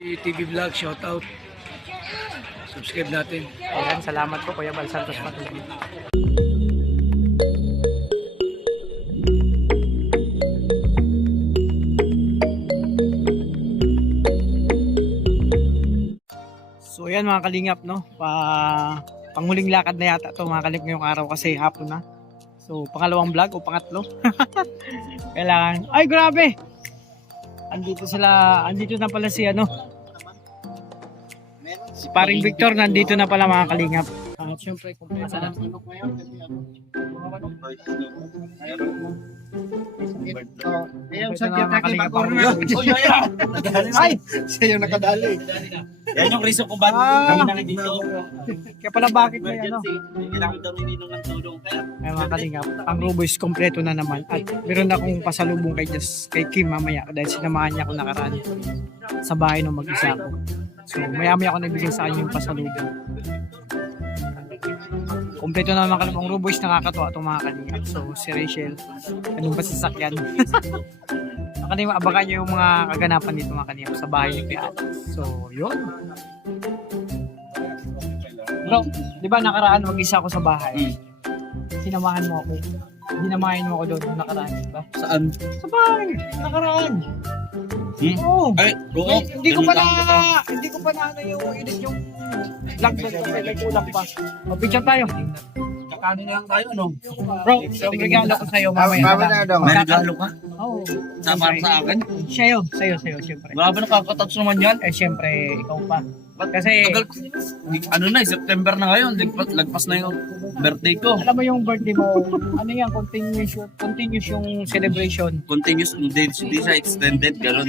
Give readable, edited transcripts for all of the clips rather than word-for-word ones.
TV Vlog, shout out. Subscribe natin. Ayan, salamat po Kuya Bal Santos Patuloy. So ayan mga kalingap, no? Panghuling lakad na yata to mga kalingap ngayong araw kasi hapon na. So pangalawang vlog o pangatlo. Kailangan. Ay grabe! Andito na pala si si paring Victor, nandito na pala mga kalingap. At syempre, kumpleto na. Ayaw sa Kentucky Ay! Siya yung nakadali. Yan yung reason kung bakit kami nandito. Kaya pala bakit may Kailangan daw ninong ng tulong. Kaya Ay mga kalingap, ang Roboys kompleto na naman. At meron na akong pasalubong kay Kim mamaya dahil sinamahan niya ako nakaraan sa bahay nung mag-isa ako. So maya-maya ako nagbigay sa kanya yung pasalubong. Kompleto na naman ang Roboys, nakakatuwa itong mga kalingap. So si Rachel, anong ba sasakyan? Kanina abangan nyo yung mga kaganapan dito mga kalingap sa bahay ni Kuya Alex. So yun. Bro, di ba nakaraan mag-isa ako sa bahay? Sinamahan mo ako. Dinamahin mo ako doon nung nakaraan, di ba? saan? Sa bahay, nakaraan. Oo. Ay, oo. Hindi ko pa na yung edit yung vlog doon kasi may kulang pa. Mag-picture tayo. Kakanin na lang tayo, no? Bro, yung regalo ko sa'yo mamaya. Mama na daw. May regalo ka? Oo. Sa para sa akin? Sa'yo, syempre. Wala ba nakakatouch naman yan? Syempre, ikaw pa. Kasi, Tagal, ano na, September na ngayon. Lagpas na yung birthday ko. alam mo yung birthday mo, ano yan, continuous yung celebration. Continuous, hindi siya extended, gano'n.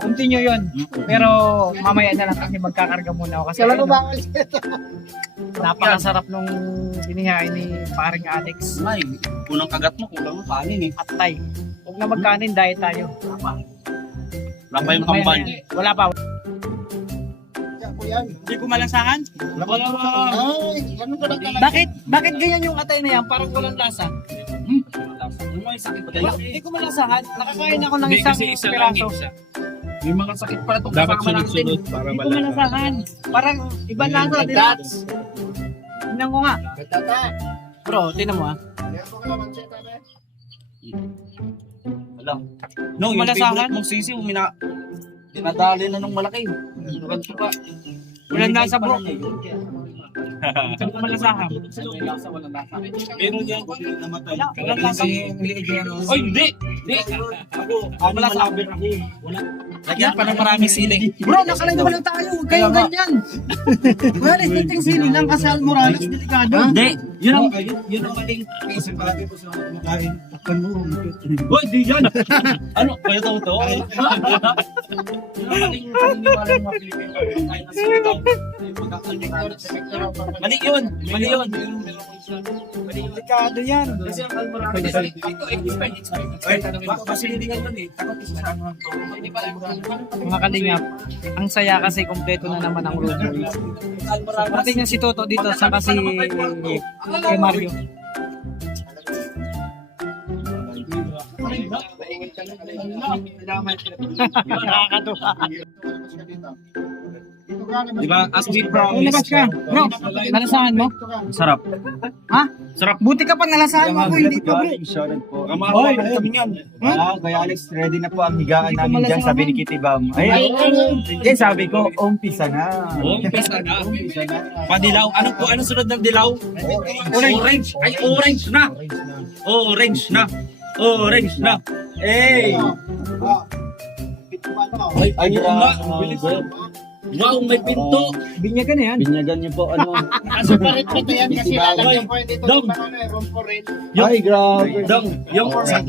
Continue yun. Pero mamaya na lang kasi magkakarga muna ako. Kasi napakasarap nung binihain ni paring Alex. Ay, unang kagat mo, kulang mo kanin eh. Atay. Huwag na magkanin, diet tayo. Wala pa yung pamban. Wala pa. Hindi ko malasahan? Wala pa. Ay, ano ba talaga? Bakit ganyan yung atay na yan? Parang walang lasa. Yung may sakit pa Wala, hindi ko malasahan. Nakakain ako ng Hindi, isang kasi isa lang piraso. May mga sakit pala itong Dapat kasama natin. sunod-sunod para Hindi ko malasahan. Parang ibang lasa. That's. Tingnan ko nga. Tata. Bro, tingnan mo ah. Wala. No, yung Malasahan? favorite mong sisi, dinadali na nung malaki. Ganito pa. Walang lasa bro. Hindi ko malasahan. Meron yan, namatay. Walang lasa. Oy, hindi! Hindi! Ako, malasahan ako. Wala. Lagyan pa ng maraming sili. Bro, nakalay naman lang tayo. Huwag kayong ganyan. Well, istiting sili lang kasi Almoranas, delikado. Hindi! Yun ang maling. Isip palagi ko sa kumakain. Hoy, di yan! Ano? Kaya to? Yun ang maling paniniwala ng mga Pilipino. Kahit na sumitaw. Mali yun! Mali yun! Delikado yan. Kasi ang Almoranas, ito, expect. Kasi hindi nga yun eh. Takot isa sa mga to. Hindi pala Mga kalingap, ang saya kasi kompleto na naman ang road race. Pati niya si Toto dito sa kasi kay Mario. Nakakatuwa. Diba? As we Lumabas ka. Bro, nalasahan mo? Sarap. Ha? Sarap. Buti ka pa nalasahan mo ako, hindi ka bro. Shoutout po. Kamahal kami niyan. Kuya Alex, ready na po ang higaan Hindi ko namin dyan, malasahan. sabi ni Kitty Bam. Ay, yan sabi ko, umpisa na. Umpisa na. Umpisa na. Padilaw. Ano sunod ng dilaw? Orange. Ay, orange na. Orange na. Orange na. Hey! Ay, grabe. Wow, may pinto. Binyagan na yan. Binyagan niyo po, ano. Separate pa ito yan kasi lalagyan ko dito Dong. room for rent. Ay, grabe. Dong,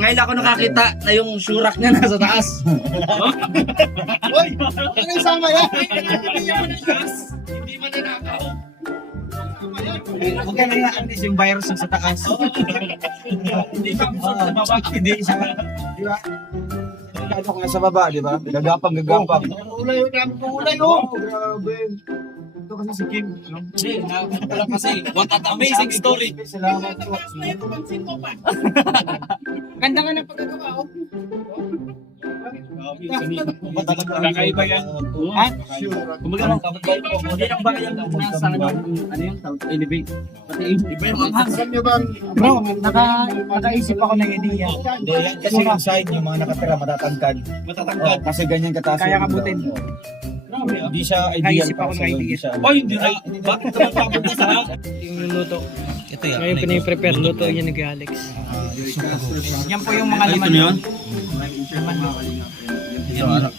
ngayon ako nakakita na yung surak niya nasa taas. Uy! Ano yung sama yan? Hindi man nanakaw. Huwag ka na nga, at least yung virus sa taas. Hindi pa sa baba. Hindi siya. Di ba? Ano ko sa baba, di ba? Gagapang. Ulay, ulay, oh! Grabe. Ito kasi si Kim. Hindi, nakakala kasi. What an amazing story. Salamat po. Ganda nga ng pagkagawa. Oh. Kakaiba yan. Ha? Kumbaga lang, kapatid ko, hindi ang bayan na nasa ano yung tawag, elevate. Pati iba yung mga Alam niyo bang Bro, nakaisip ako ng idea. Hindi, yan kasi yung side, yung mga nakatira, matatangkad. matatangkad. Kasi ganyan kataas. Kaya yung- kabutin. Hindi siya ideal Naisip ako para ng sa'yo, idea. hindi siya- Oh, hindi na. Bakit naman papunta sa Yung luluto. Ito yan. Ngayon piniprepare luto yun ni Alex. Yan po yung mga laman. Ito na yun?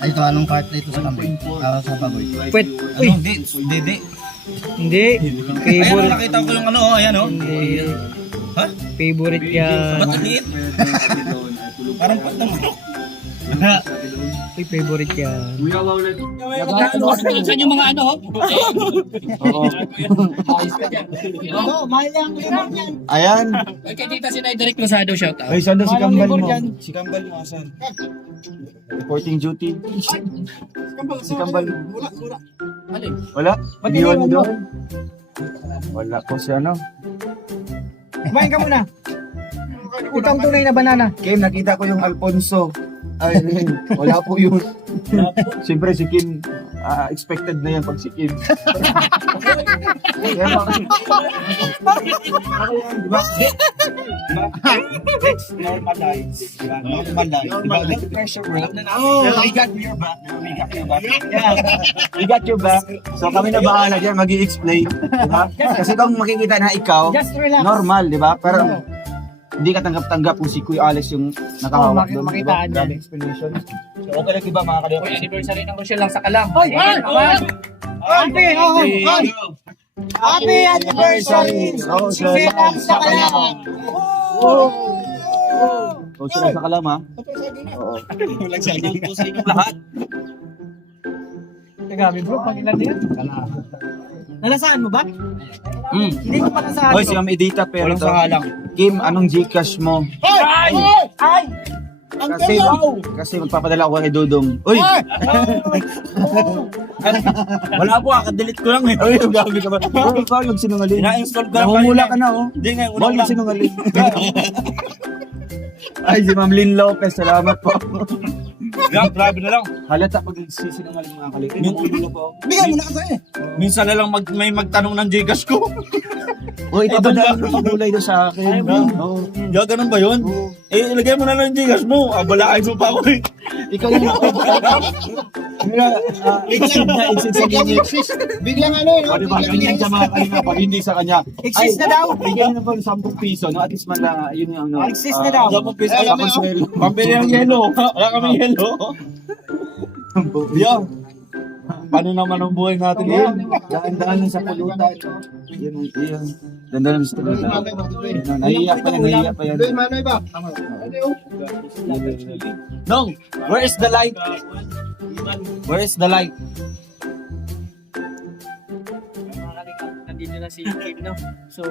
ito anong cart na ito sa kamay? Sa baboy. Pwet. Uy, Hindi. hindi. Ayan, Favorite. nakita ko yung ano, ayan oh. Hindi. Ha? Favorite yan. Ba't ang liit? Parang pat ng manok. Uy, favorite yan. Saan yung mga ano? Oo, mahal yan. yan. Ayan. Kaya dito si Direct Rosado, shout out. Ay, saan daw si Walang Kambal libur mo? dyan. Si Kambal mo, asan? Reporting duty. Si Kambal mo. Wala? Ba't Iniwan mo iniwan mo? doon? Wala po si ano. Kumain ka muna. Ito ang tunay na banana. Kim, nakita ko yung Alfonso. Ay, wala po yun. Siyempre si Kim, expected na yan pag si Kim. Kaya bakit? Di ba? Let's normalize. Normalize. Let pressure work. We got your back. We got your back. Yeah. We got your back. So kami na bahala dyan, mag-i-explain. Di ba? Kasi kung makikita na ikaw, Just relax. normal, di ba? Pero hindi ka tanggap-tanggap kung si Kuya Alex yung nakahawak doon. makitaan diba? niya. Explanation. So okay lang diba mga kalima? Anniversary ng Rochelle lang sa Kalam. Hoy! Happy! Happy anniversary! Silang sa kalang! So sila sa kalam ha? Oo. Walang saging po sa inyong lahat. Grabe bro, pang ilan din? Nalasaan mo ba? Hindi ko pa nasaan. Hoy, si Ma'am Edita pero Walang to. sangalang. Kim, anong Gcash mo? Ay! Ay! Kasi magpapadala ko kay Dudong. Uy! Wala po, kakadelete ko lang eh. Uy, gabi ka ba? Uy, ikaw yung sinungaling. Ina-install ko lang. Namumula ka na oh. Hindi nga, Bawal yung sinungaling. Ay, si Ma'am Lynn Lopez, salamat po. Grabe na lang. Halata pag sinungaling mga kalima. Namumula po. Bigyan mo na kasi. Minsan na lang may magtanong ng Gcash ko. Uy, ipadala mo ang gulay doon sa akin. Oo. Ya, ganun ba yun? Eh, ilagay mo na lang yung Gcash mo. Abalain mo pa ako eh. Ikaw yung exit na, exit sa limit. Biglang ano, no? O diba, ganyan sa mga kalima pag hindi sa kanya. Exist na daw. Bigyan na po ng 10 piso, no? At least man na, yun yung ano. Exist na daw. Tapos well. Pambili ng yelo. Wala kami yelo. Yo. Paano naman ang buhay natin ngayon? Daan-daan lang sa pulutan. Yun. Daan-daan lang sa pulutan. Nahiya pa yan. Doon, Manoy ba? Nong, where is the light? Where is the light? Mga kalingap, nandito na si Kim, no? So,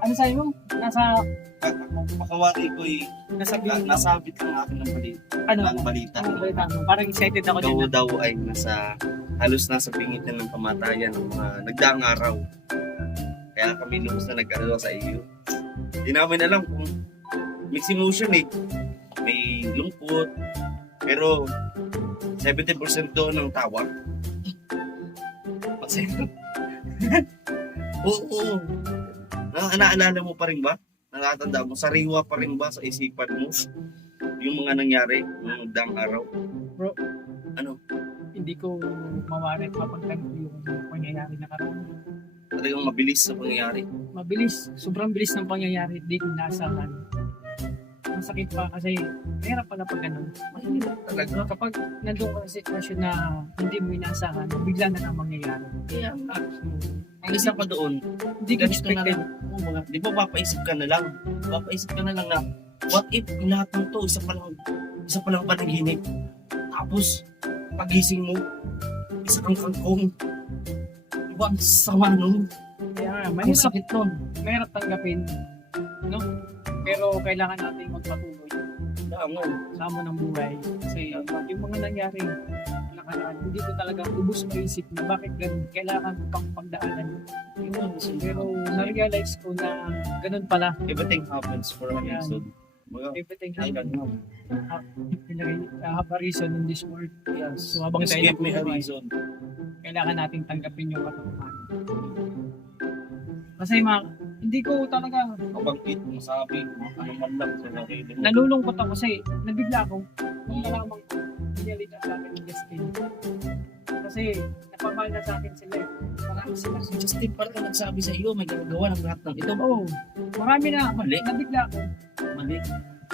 ano sa'yo mo? Nasa Makawari ko eh. Nasabit lang akin ng balita. ano? Ang balita. Ano ba yung parang excited ako din. Daw ay halos nasa pingitan ng kamatayan ng mga nagdaang araw. Kaya kami lubos na nag-alala sa iyo. Hindi namin alam kung mixed emotion eh. May lungkot. Pero 70% doon ng tawa. Kasi oo. Naalala mo pa rin ba? Nakatanda mo? Sariwa pa rin ba sa isipan mo? Yung mga nangyari ng nagdaang araw? Bro. Ano? Hindi ko mawari at mapagtanggol yung pangyayari na karoon. Talagang mabilis sa pangyayari. Mabilis, sobrang bilis ng pangyayari, hindi ko naasahan. Masakit pa kasi mahirap pala pag ganun. Mahirap talaga. Kapag nandun ka sa sitwasyon na hindi mo inaasahan, bigla na lang mangyayari. Kaya ang isa pa doon, Hindi ko ganito na expected. lang. Di ba papaisip ka na lang? Papaisip ka na lang na, what if lahat ng to, isa pa lang panaginip. Tapos, pagising mo, isa kang kangkong. Diba, ang sama nun. Kaya nga, Ang mahirap, sakit nun. mahirap tanggapin. No? Pero kailangan natin magpatuloy Kaya nga. sa hamon ng buhay. Kasi yung mga nangyari nakaraan, hindi ko talaga ubos maisip na bakit ganun. Kailangan pang pagdaanan. Pero na-realize ko na ganun pala. Everything happens for a reason. Everything I don't know. have a reason in this world. Yes. So habang Just tayo give me a nabubuhay, reason. kailangan nating tanggapin yung katotohanan. Kasi hindi ko talaga, Kabangkit, masabi, ano man lang sa sarili mo. nalulungkot ako kasi nabigla ako nung nalaman ko, pinalita sa akin ng Justin. Kasi napamahal na sa akin sila. Marami sila. Si Justin pala na nagsabi sa iyo, may gagawa ng lahat ng ito. Oo, marami na. Mali. Nabigla ako. Mali.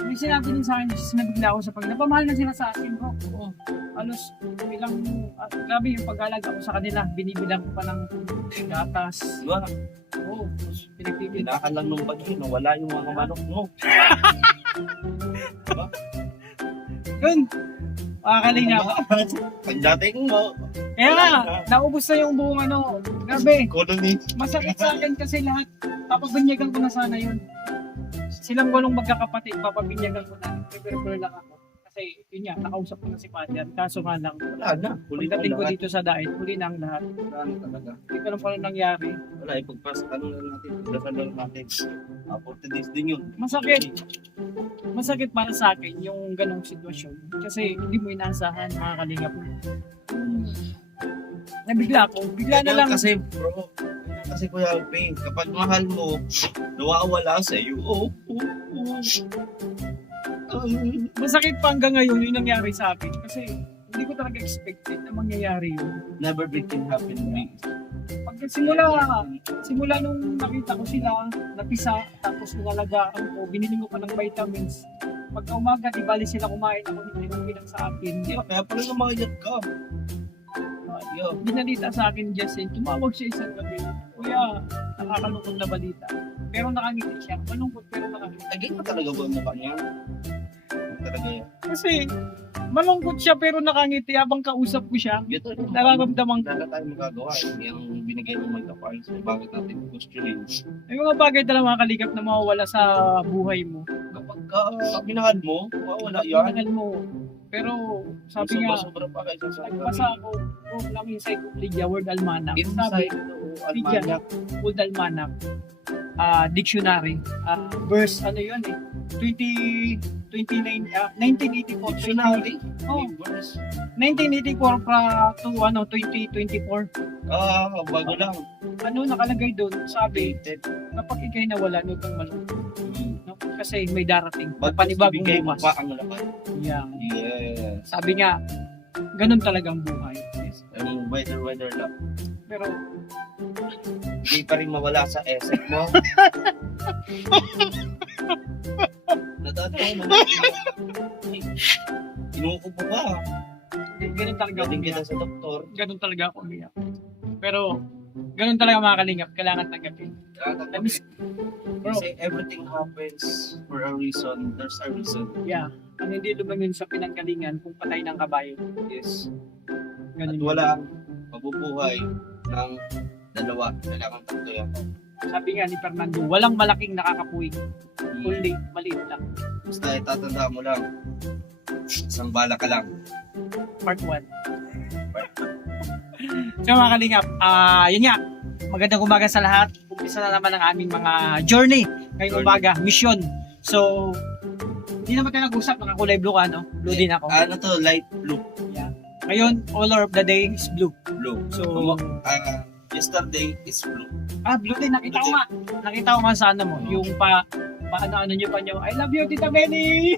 May sinabi din sa akin, just nabigla ako sa pag napamahal na sila sa akin, bro. Oo. Halos bilang, grabe yung pag-alaga ko sa kanila. Binibilang ko pa ng gatas. Diba? Oo, pinagpipil. Kailangan lang nung bagay, wala yung mga manok mo. Yun, makakalinga. Pagdating mo, Kaya nga, naubos na yung buong grabe. colony. Masakit sa akin kasi lahat, papabinyagan ko na sana yun. Silang 8 magkakapatid, papabinyagan ko na. Prepare lang ako. Kasi yun nga, nakausap ko na si Father. Kaso nga lang, Wala na. Huli na pagdating ko lahat. dito sa diet, huli na ang lahat. Wala na talaga. Hindi ko lang pala nangyari. Wala, ipagpasa ka lang natin. Dasal lang natin. 40 days din yun. Masakit. Masakit para sa akin yung ganong sitwasyon. Kasi hindi mo inaasahan, mga kalingap. Nabigla ako. Bigla na lang. Kasi bro, kasi Kuya Alvin, kapag mahal mo, nawawala sa iyo. Masakit pa hanggang ngayon yung nangyari sa akin. Kasi hindi ko talaga expected na mangyayari yun. Never can happen to me. Pagka simula nung nakita ko sila, napisa, tapos nilalagaan ko, binili ko pa ng vitamins. Pagka umaga, di bali sila kumain, ako hindi nang bilang sa akin. Kaya pala lumayat ka. Binalita sa akin, Justin, tumawag siya isang gabi. Kuya, nakakalungkot na balita. Pero nakangiti siya. Malungkot pero nakangiti. Tagay mo talaga ba ang mukha niya? Talaga yan. Kasi malungkot siya pero nakangiti habang kausap ko siya. Ito, Nararamdaman ko. Wala tayong magagawa. Yung binigay ng mga kapais. Bakit natin gustuin? May mga bagay talaga mga kaligap na mawawala sa buhay mo. Kapag minahal mo, wala yan. Mahal mo. Pero sabi nga, Sobra pa kayo sa nagbasa ako ng encyclopedia, World Almanac. Sabi, Almanac. World Almanac, dictionary, verse, 1984. Dictionary? Oh, 1984 to 2024. Bago lang. Nakalagay doon, sabi, kapag ikay nawala, huwag kang malungkot. No? Kasi may darating. Panibagong ibigay mo bukas. pa ang laman. Yeah. Yes. Sabi nga, ganun talagang buhay. Yes. Ang weather lang. Pero, Hindi pa rin mawala sa essay mo. Natatawa mo. Kinukupo ba? ganun talaga ako Galing umiyak. kita sa doktor. Ganun talaga ako umiyak. Pero, ganun talaga mga kalingap. Kailangan tanggapin. Bro, Kasi everything happens for a reason. There's a reason. yeah. Ang hindi lumangon sa pinanggalingan kung patay ng kabayo. Yes. At Ganun. walang mabubuhay ng dalawa. Kailangan tatlo yan. Sabi nga ni Fernando, walang malaking nakakapuwing. Kundi maliit lang. Basta itatanda mo lang. Isang bala ka lang. Part 1. So mga kalingap, yun nga. Magandang umaga sa lahat. Umpisa na naman ang aming mga journey ngayong umaga, mission. So, hindi naman tayo nag-usap, nakakulay blue ka, no? Blue din ako. Ano to? Light blue. Ngayon, color of the day is blue. Blue. So, Yesterday is blue. blue din. Nakita ko nga. Nakita ko nga sa ano mo. Yung paano nyo pa nyo. I love you, Tita Benny!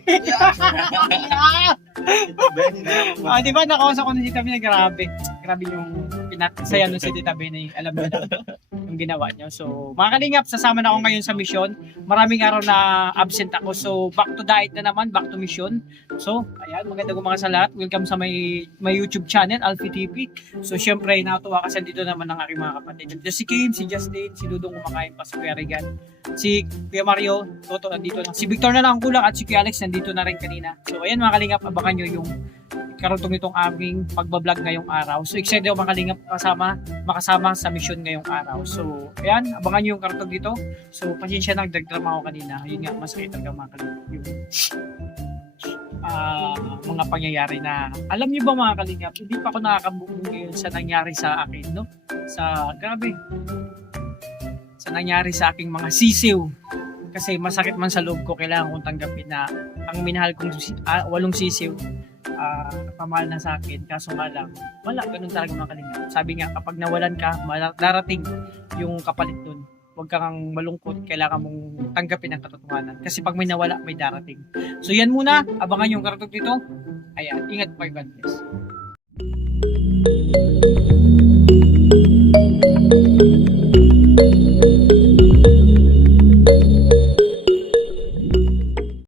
Ito, Benny na. Di ba nakausap ko na si Tita Benny? Grabe. Grabe yung pinasaya nun si Tita Benny. Alam mo na yung ginawa nyo. So, mga kalingap, sasama na ako ngayon sa mission. Maraming araw na absent ako. So, back to diet na naman. Back to mission. So, ayan. Magandang umaga sa lahat. Welcome sa my YouTube channel, Alfie TV. So, syempre, natuwa kasi dito naman ang aking mga kapatid. Dito si Kim, si Justin, si Dudong kumakain pa, si Kuya Regan, si Kuya Mario, Toto nandito lang. Si Victor na lang ang kulang at si Kuya Alex nandito na rin kanina. So, ayan mga kalingap, abangan nyo yung karutong itong aming pagbablog ngayong araw. So, excited ako mga kalingap makasama sa mission ngayong araw. So, ayan, abangan nyo yung karutong dito. So, pasensya na, nagdrama ako kanina. Yun nga, masakit talaga mga kalingap yung mga pangyayari na alam niyo ba mga kalingap, hindi pa ako nakakabuo ngayon sa nangyari sa akin, no? Sa nangyari sa aking mga sisiw Kasi masakit man sa loob ko, kailangan kong tanggapin na ang minahal kong 8 sisiw, pamahal na sa akin. Kaso nga lang, wala, ganun talaga mga kalingap. Sabi nga, kapag nawalan ka, darating yung kapalit dun. Huwag kang malungkot, kailangan mong tanggapin ang katotohanan. Kasi pag may nawala, may darating. So yan muna, abangan yung karatog dito. Ayan, ingat po, God bless.